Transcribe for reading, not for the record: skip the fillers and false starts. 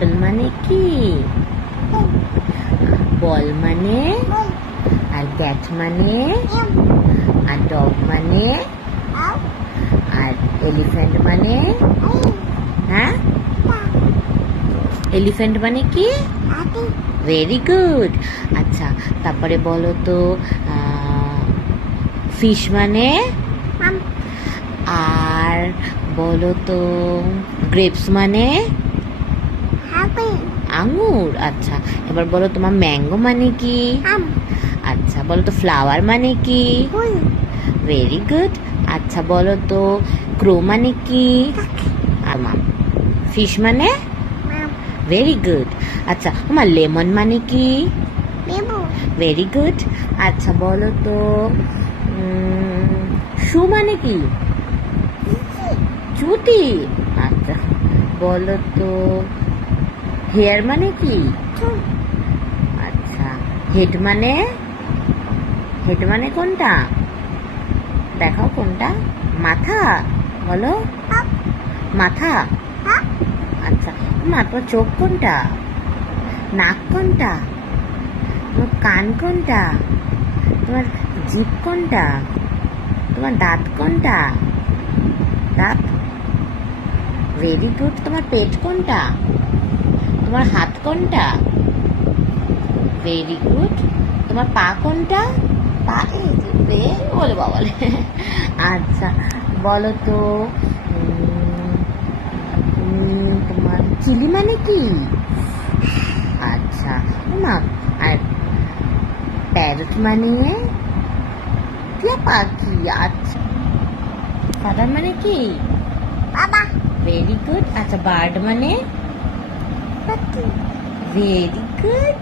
Apple মানে কি? বল মানে? আর ক্যাট মানে? আর ডগ মানে? আর এলিফ্যান্ট মানে? হ্যাঁ, এলিফ্যান্ট মানে কি? Very good. আচ্ছা, তারপরে বলো তো ফিশ মানে? আর বলো তো গ্রেপস মানে? আঙুর। আচ্ছা, এবার বলো তোমার ম্যাঙ্গো মানে কি? আচ্ছা, বলো তো ফ্লাওয়ার মানে কি? Very good. আচ্ছা, বলো তো ক্রো মানে কি? ফিশ মানে? Very good. আচ্ছা, তোমার লেমন মানে কি? Very good. আচ্ছা, বলো তো শু মানে কি? জুতি। আচ্ছা, বলো তো হেয়ার মানে কি? আচ্ছা, হেড মানে? হেড মানে কোনটা? দেখাও কোনটা? মাথা বলো। মাথা। আচ্ছা, তোমার চোখ কোনটা? নাক কোনটা? তোমার কান কোনটা? তোমার জিভ কোনটা? তোমার দাঁত কোনটা? দাঁত। Very good. তোমার পেট কোনটা? তোমার হাত কোনটা? Very good. তোমার পা কোনটা? পা এই যে বলে বাবালে। আচ্ছা, বলো তো তোমার চিলি মানে কি? আচ্ছা, না আর প্যারট মানে? টিয়া পাখি। আচ্ছা, ফাদার মানে কি? বাবা। Very good. আচ্ছা, বার্ড মানে? Very good.